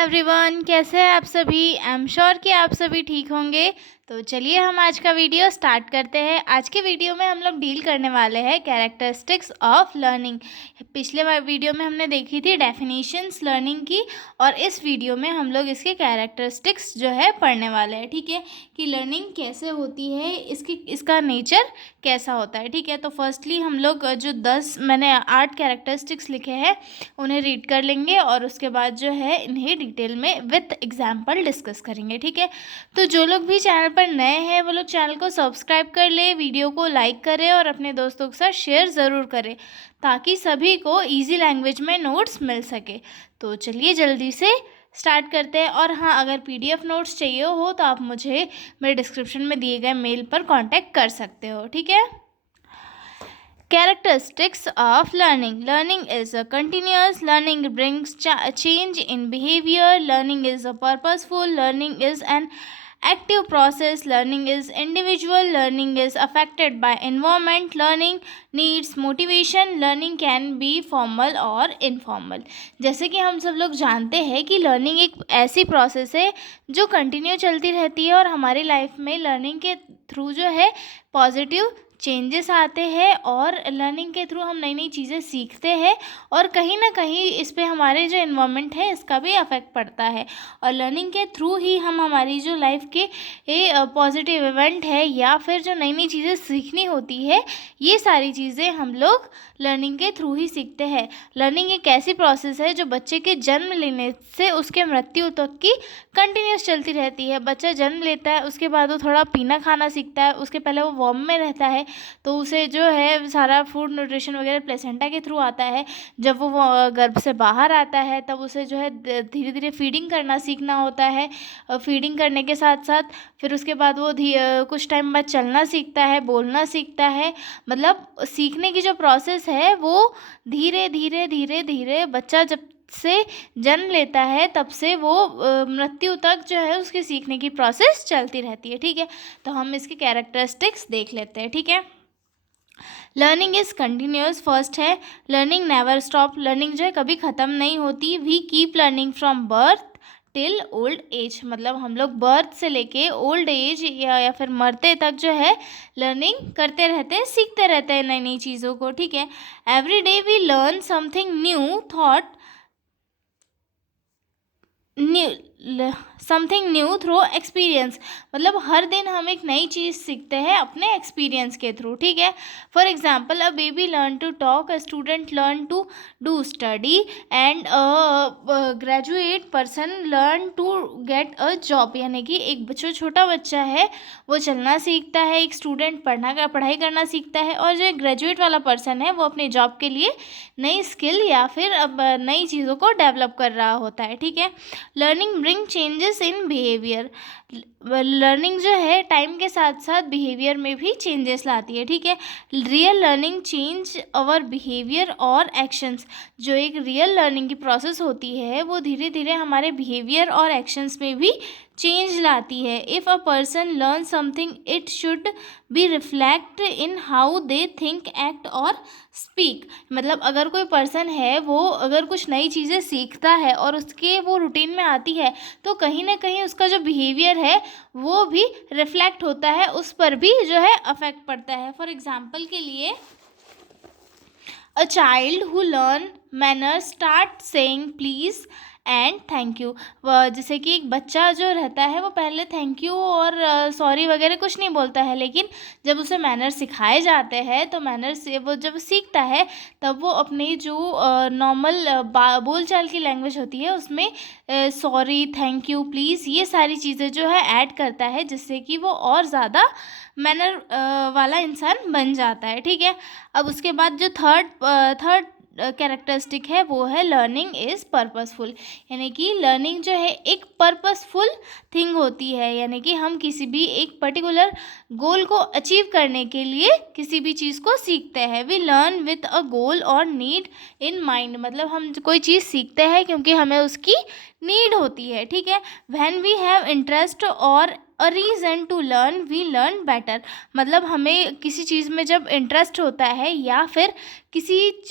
Everyone, कैसे हैं आप सभी। आई एम श्योर कि आप सभी ठीक होंगे। तो चलिए हम आज का वीडियो स्टार्ट करते हैं। आज के वीडियो में हम लोग डील करने वाले हैं कैरेक्टरिस्टिक्स ऑफ लर्निंग। पिछले वीडियो में हमने देखी थी डेफिनेशंस लर्निंग की, और इस वीडियो में हम लोग इसके कैरेक्टरिस्टिक्स जो है पढ़ने वाले हैं। ठीक है, कि लर्निंग कैसे होती है, इसका नेचर कैसा होता है। ठीक है, तो फर्स्टली हम लोग जो 8 कैरेक्टरिस्टिक्स लिखे हैं उन्हें रीड कर लेंगे, और उसके बाद जो है इन्हें डिटेल में विथ एग्जाम्पल डिस्कस करेंगे। ठीक है, तो जो लोग भी चैनल पर नए हैं वो लोग चैनल को सब्सक्राइब कर ले, वीडियो को लाइक करें और अपने दोस्तों के साथ शेयर ज़रूर करें, ताकि सभी को इजी लैंग्वेज में नोट्स मिल सके। तो चलिए जल्दी से स्टार्ट करते हैं। और हाँ, अगर पीडीएफ नोट्स चाहिए हो तो आप मुझे मेरे डिस्क्रिप्शन में दिए गए मेल पर कांटेक्ट कर सकते हो। ठीक है। Characteristics of learning. Learning is a continuous. Learning brings change in behavior. Learning is a purposeful. Learning is an active process. Learning is individual. Learning is affected by environment. Learning needs motivation. Learning can be formal or informal. जैसे कि हम सब लोग जानते हैं कि learning एक ऐसी प्रोसेस है जो कंटिन्यू चलती रहती है, और हमारी लाइफ में लर्निंग के थ्रू जो है पॉजिटिव चेंजेस आते हैं, और लर्निंग के थ्रू हम नई नई चीज़ें सीखते हैं, और कहीं ना कहीं इस पे हमारे जो इन्वायरमेंट है इसका भी अफेक्ट पड़ता है। और लर्निंग के थ्रू ही हम हमारी जो लाइफ के पॉजिटिव इवेंट है या फिर जो नई नई चीज़ें सीखनी होती है, ये सारी चीज़ें हम लोग लर्निंग के थ्रू ही सीखते हैं। लर्निंग एक ऐसी प्रोसेस है जो बच्चे के जन्म लेने से उसके मृत्यु तक की कंटिन्यूस चलती रहती है। बच्चा जन्म लेता है, उसके बाद वो थोड़ा पीना खाना सीखता है, उसके पहले वो वॉर्म में रहता है, तो उसे जो है सारा फूड न्यूट्रिशन वगैरह प्लेसेंटा के थ्रू आता है। जब वो गर्भ से बाहर आता है तब उसे जो है धीरे धीरे फीडिंग करना सीखना होता है। फीडिंग करने के साथ साथ फिर उसके बाद वो कुछ टाइम बाद चलना सीखता है, बोलना सीखता है। मतलब सीखने की जो प्रोसेस है वो धीरे धीरे धीरे धीरे बच्चा जब से जन्म लेता है तब से वो मृत्यु तक जो है उसके सीखने की प्रोसेस चलती रहती है। ठीक है, तो हम इसके कैरेक्टरिस्टिक्स देख लेते हैं। ठीक है, लर्निंग इज़ कंटिन्यूस। फर्स्ट है लर्निंग नेवर स्टॉप। लर्निंग जो है कभी ख़त्म नहीं होती। We keep learning from birth till old age. मतलब हम लोग बर्थ से लेके ओल्ड एज या फिर मरते तक जो है लर्निंग करते रहते हैं, सीखते रहते हैं नई नई चीज़ों को। ठीक है, every day we learn something new thought something new through experience. मतलब हर दिन हम एक नई चीज़ सीखते हैं अपने एक्सपीरियंस के थ्रू। ठीक है, for example a baby learn to talk, a student learn to do study, and graduate person learn to get a job. यानी कि एक जो छोटा बच्चा है वो चलना सीखता है, एक स्टूडेंट पढ़ाई करना सीखता है, और जो एक ग्रेजुएट वाला पर्सन है वो अपने जॉब के लिए नई स्किल या फिर अब नई चीज़ों को डेवलप कर रहा होता है। ठीक है, learning bring changes in behaviour. Learning जो है टाइम के साथ साथ बिहेवियर में भी चेंजेस लाती है। ठीक है, real learning change our behaviour और एक्शंस। जो एक रियल लर्निंग की प्रोसेस होती है वो धीरे धीरे हमारे बिहेवियर और एक्शंस में भी चेंज लाती है। If a person learn something it should be reflect in how they think, act और स्पीक। मतलब अगर कोई पर्सन है वो अगर कुछ नई चीज़ें सीखता है और उसके वो रूटीन में आती है, तो कहीं ना कहीं उसका जो बिहेवियर है वो भी रिफ्लेक्ट होता है, उस पर भी जो है अफेक्ट पड़ता है। फॉर एग्जाम्पल के लिए a child who learn manners start saying please and thank you. जैसे कि एक बच्चा जो रहता है वो पहले थैंक यू और सॉरी वगैरह कुछ नहीं बोलता है, लेकिन जब उसे मैनर सिखाए जाते हैं तो मैनर से वो जब सीखता है तब वो अपनी जो नॉर्मल बोलचाल की लैंग्वेज होती है उसमें सॉरी, थैंक यू, प्लीज़, ये सारी चीज़ें जो है ऐड करता है, जिससे कि वो और ज़्यादा मैनर वाला इंसान बन जाता है। ठीक है, अब उसके बाद जो थर्ड कैरेक्टरिस्टिक है वो है लर्निंग इज़ पर्पसफुल। यानी कि लर्निंग जो है एक पर्पसफुल थिंग होती है, यानी कि हम किसी भी एक पर्टिकुलर गोल को अचीव करने के लिए किसी भी चीज़ को सीखते हैं। वी लर्न विथ अ गोल और नीड इन माइंड। मतलब हम कोई चीज़ सीखते हैं क्योंकि हमें उसकी नीड होती है। ठीक है, व्हेन वी हैव इंटरेस्ट और a reason to learn we learn better. मतलब हमें किसी चीज़ में जब इंटरेस्ट होता है या फिर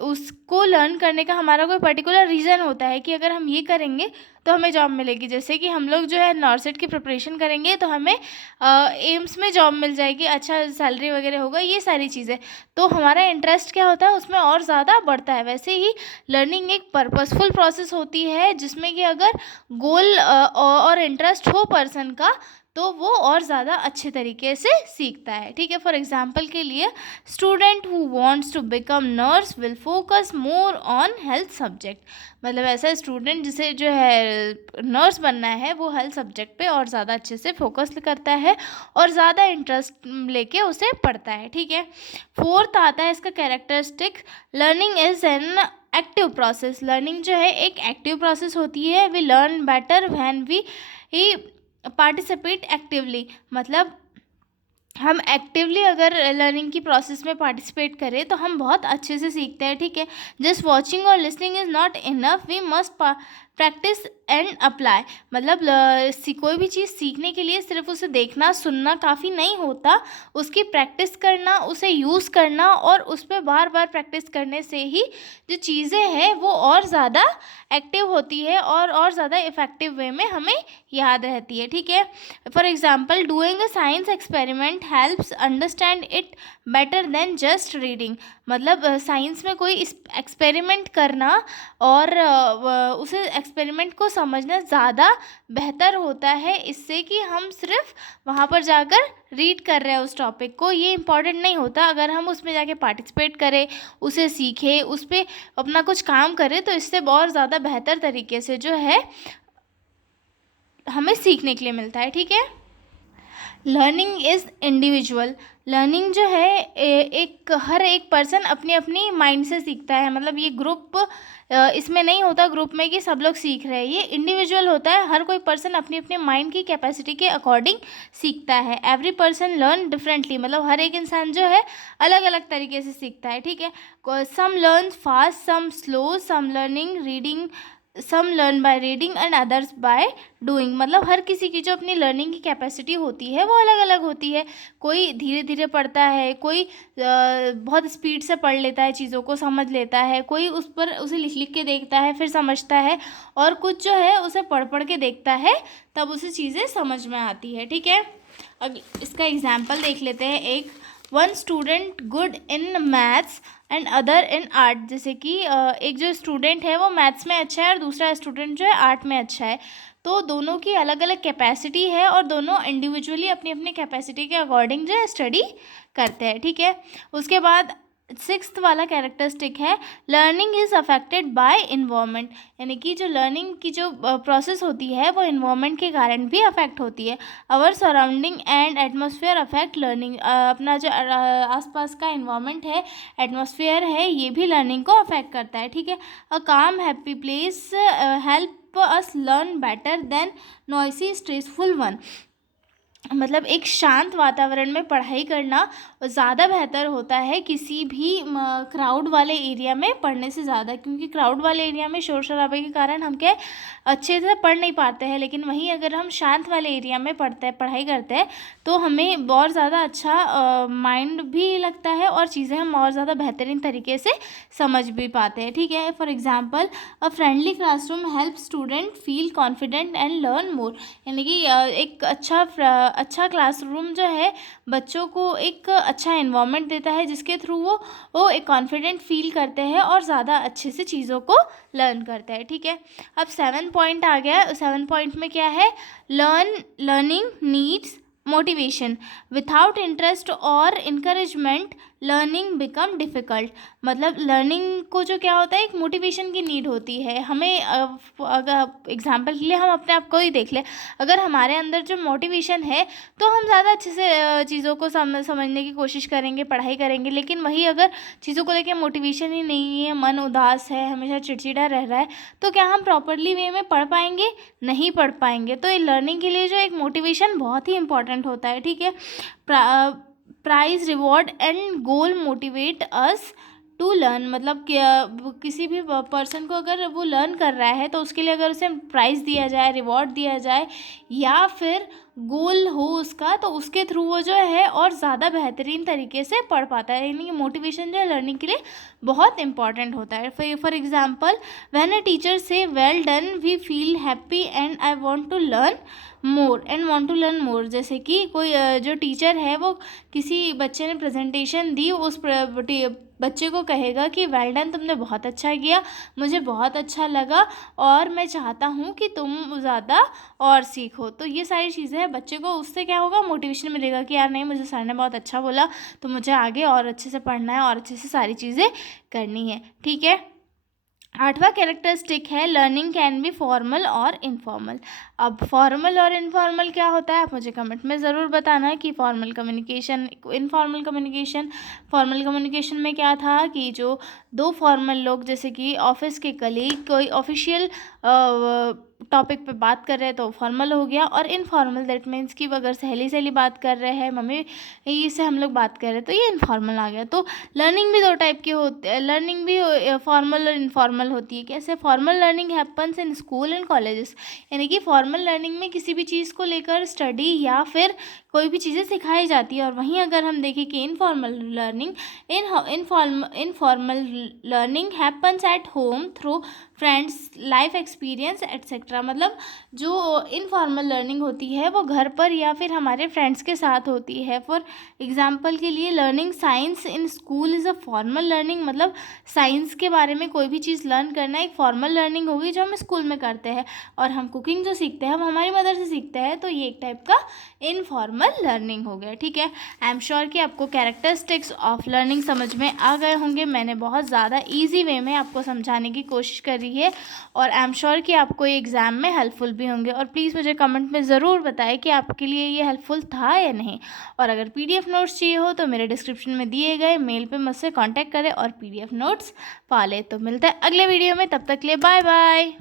उसको लर्न करने का हमारा कोई पर्टिकुलर रीज़न होता है कि अगर हम ये करेंगे तो हमें जॉब मिलेगी। जैसे कि हम लोग जो है नॉर्सेट की प्रिपरेशन करेंगे तो हमें एम्स में जॉब मिल जाएगी, अच्छा सैलरी वगैरह होगा, ये सारी चीज़ें। तो हमारा इंटरेस्ट क्या होता है उसमें और ज़्यादा बढ़ता है। वैसे ही लर्निंग एक पर्पसफुल प्रोसेस होती है जिसमें कि अगर गोल और इंटरेस्ट हो पर्सन का तो वो और ज़्यादा अच्छे तरीके से सीखता है। ठीक है, फॉर एग्जांपल के लिए student who wants to become nurse will focus more on health subject. मतलब ऐसा स्टूडेंट जिसे जो है नर्स बनना है वो हेल्थ सब्जेक्ट पे और ज़्यादा अच्छे से फोकस करता है और ज़्यादा इंटरेस्ट लेके उसे पढ़ता है। ठीक है, फोर्थ आता है इसका characteristic, learning is an active process. लर्निंग जो है एक एक्टिव प्रोसेस होती है। We learn better when we participate actively. मतलब हम एक्टिवली अगर लर्निंग की प्रोसेस में पार्टिसिपेट करें तो हम बहुत अच्छे से सीखते हैं। ठीक है, जस्ट वॉचिंग और listening is not enough, we must practise and apply. मतलब कोई भी चीज़ सीखने के लिए सिर्फ उसे देखना सुनना काफ़ी नहीं होता, उसकी प्रैक्टिस करना, उसे यूज़ करना और उस पर बार बार प्रैक्टिस करने से ही जो चीज़ें हैं वो और ज़्यादा एक्टिव होती है और ज़्यादा इफ़ेक्टिव वे में हमें याद रहती है। ठीक है, for example doing a science experiment helps understand it better than just reading. मतलब साइंस में कोई एक्सपेरिमेंट करना और उसे एक्सपेरिमेंट को समझना ज़्यादा बेहतर होता है इससे कि हम सिर्फ वहाँ पर जाकर रीड कर रहे हैं उस टॉपिक को, ये इम्पॉर्टेंट नहीं होता। अगर हम उसमें जाके पार्टिसिपेट करें, उसे सीखें, उस पर अपना कुछ काम करें तो इससे बहुत ज़्यादा बेहतर तरीके से जो है हमें सीखने के लिए मिलता है। ठीक है, लर्निंग इज़ इंडिविजुअल। लर्निंग जो है एक हर एक पर्सन अपनी अपनी माइंड से सीखता है। मतलब ये ग्रुप इसमें नहीं होता ग्रुप में कि सब लोग सीख रहे हैं, ये इंडिविजुअल होता है। हर कोई पर्सन अपनी अपनी माइंड की कैपेसिटी के अकॉर्डिंग सीखता है। Every person learn differently. मतलब हर एक इंसान जो है अलग अलग तरीके से सीखता है। ठीक है, some learn fast, some slow, some learning reading, some learn by reading and others by doing. मतलब हर किसी की जो अपनी लर्निंग की कैपेसिटी होती है वो अलग अलग होती है। कोई धीरे धीरे पढ़ता है, कोई बहुत स्पीड से पढ़ लेता है, चीज़ों को समझ लेता है, कोई उस पर उसे लिख लिख के देखता है फिर समझता है, और कुछ जो है उसे पढ़ पढ़ के देखता है तब उसे चीज़ें समझ में आती है। ठीक है, अब इसका एग्जाम्पल देख लेते हैं। एक one student good in maths and other in art. जैसे कि एक जो स्टूडेंट है वो मैथ्स में अच्छा है और दूसरा स्टूडेंट जो है आर्ट में अच्छा है, तो दोनों की अलग अलग कैपेसिटी है और दोनों इंडिविजुअली अपनी अपनी कैपेसिटी के अकॉर्डिंग जो है स्टडी करते हैं। ठीक है, उसके बाद सिक्स्थ वाला कैरेक्टरिस्टिक है learning is affected by environment. यानी कि जो लर्निंग की जो प्रोसेस होती है वो इन्वायरमेंट के कारण भी अफेक्ट होती है। Our surrounding and atmosphere affect learning. अपना जो आसपास का इन्वायरमेंट है, एटमॉस्फेयर है, ये भी लर्निंग को अफेक्ट करता है। ठीक है, अ काम happy place help us learn better than noisy stressful one. मतलब एक शांत वातावरण में पढ़ाई करना ज़्यादा बेहतर होता है किसी भी क्राउड वाले एरिया में पढ़ने से ज़्यादा, क्योंकि क्राउड वाले एरिया में शोर शराबे के कारण हम क्या अच्छे से पढ़ नहीं पाते हैं। लेकिन वहीं अगर हम शांत वाले एरिया में पढ़ाई करते हैं तो हमें बहुत ज़्यादा अच्छा माइंड भी लगता है और चीज़ें हम और ज़्यादा बेहतरीन तरीके से समझ भी पाते हैं। ठीक है, for example a friendly classroom help student feel confident and learn more. यानी कि एक अच्छा क्लासरूम जो है बच्चों को एक अच्छा इन्वायरमेंट देता है जिसके थ्रू वो एक कॉन्फिडेंट फील करते हैं और ज़्यादा अच्छे से चीज़ों को लर्न करते हैं। ठीक है, अब 7 पॉइंट आ गया। 7 पॉइंट में क्या है, learning needs motivation, without interest और इंकरेजमेंट लर्निंग बिकम डिफ़िकल्ट। मतलब लर्निंग को जो क्या होता है एक मोटिवेशन की नीड होती है हमें। अगर एग्जांपल के लिए हम अपने आप को ही देख लें, अगर हमारे अंदर जो मोटिवेशन है तो हम ज़्यादा अच्छे से चीज़ों को समझने की कोशिश करेंगे, पढ़ाई करेंगे। लेकिन वही अगर चीज़ों को लेकर मोटिवेशन ही नहीं है, मन उदास है, हमेशा चिड़चिड़ा रह रहा है, तो क्या हम प्रॉपरली वे में पढ़ पाएंगे? नहीं पढ़ पाएंगे। तो लर्निंग के लिए जो एक मोटिवेशन बहुत ही इंपॉर्टेंट होता है। ठीक है, prize reward and goal motivate us to learn, मतलब किसी भी पर्सन को अगर वो लर्न कर रहा है तो उसके लिए अगर उसे प्राइज़ दिया जाए, रिवॉर्ड दिया जाए या फिर गोल हो उसका, तो उसके थ्रू वो जो है और ज़्यादा बेहतरीन तरीके से पढ़ पाता है। यानी कि मोटिवेशन जो है लर्निंग के लिए बहुत इंपॉर्टेंट होता है। For example, when a teacher says well done we feel happy and I want to learn more. जैसे कि कोई जो टीचर है वो किसी बच्चे ने प्रेजेंटेशन दी, उस बच्चे को कहेगा कि वेल डन, तुमने बहुत अच्छा किया, मुझे बहुत अच्छा लगा और मैं चाहता हूँ कि तुम ज़्यादा और सीखो। तो ये सारी चीज़ें हैं, बच्चे को उससे क्या होगा, मोटिवेशन मिलेगा कि यार नहीं, मुझे सर ने बहुत अच्छा बोला, तो मुझे आगे और अच्छे से पढ़ना है और अच्छे से सारी चीज़ें करनी है। ठीक है। 8वां कैरेक्टरिस्टिक है लर्निंग कैन बी फॉर्मल और इनफॉर्मल। अब फॉर्मल और इनफॉर्मल क्या होता है, आप मुझे कमेंट में ज़रूर बताना है कि formal communication, informal communication. Formal communication में क्या था कि जो दो फॉर्मल लोग, जैसे कि ऑफिस के कलीग कोई ऑफिशियल टॉपिक पे बात कर रहे हैं तो फॉर्मल हो गया, और इनफॉर्मल दैट मीन्स कि अगर सहेली बात कर रहे हैं, मम्मी से हम लोग बात कर रहे हैं, तो ये इनफॉर्मल आ गया। तो लर्निंग भी दो टाइप की होती है, लर्निंग भी फॉर्मल और इनफॉर्मल होती है। कैसे? Formal learning happens in school and colleges, यानी कि फॉर्मल लर्निंग में किसी भी चीज़ को लेकर स्टडी या फिर कोई भी चीज़ें सिखाई जाती है, और वहीं अगर हम देखें कि informal learning informal learning happens at home through friends, life experience etcetera. मतलब जो इनफॉर्मल लर्निंग होती है वो घर पर या फिर हमारे फ्रेंड्स के साथ होती है। फॉर एग्जांपल के लिए, learning science in school is a formal learning, मतलब साइंस के बारे में कोई भी चीज़ लर्न करना एक फॉर्मल लर्निंग होगी जो हम स्कूल में करते हैं। और हम कुकिंग जो सीखते हैं हम हमारी मदर से सीखते हैं, तो ये एक टाइप का इनफॉर्मल लर्निंग हो गया। ठीक है। आई एम श्योर कि आपको कैरेक्टरिस्टिक्स ऑफ लर्निंग समझ में आ गए होंगे। मैंने बहुत ज़्यादा ईजी वे में आपको समझाने की कोशिश करी है, और आई एम श्योर कि आपको ये एग्ज़ाम में हेल्पफुल भी होंगे। और प्लीज़ मुझे कमेंट में ज़रूर बताएं कि आपके लिए ये हेल्पफुल था या नहीं। और अगर PDF नोट्स चाहिए हो तो मेरे डिस्क्रिप्शन में दिए गए मेल पे मुझसे कांटेक्ट करें और PDF नोट्स पा लें। तो मिलते हैं अगले वीडियो में, तब तक के लिए बाय बाय।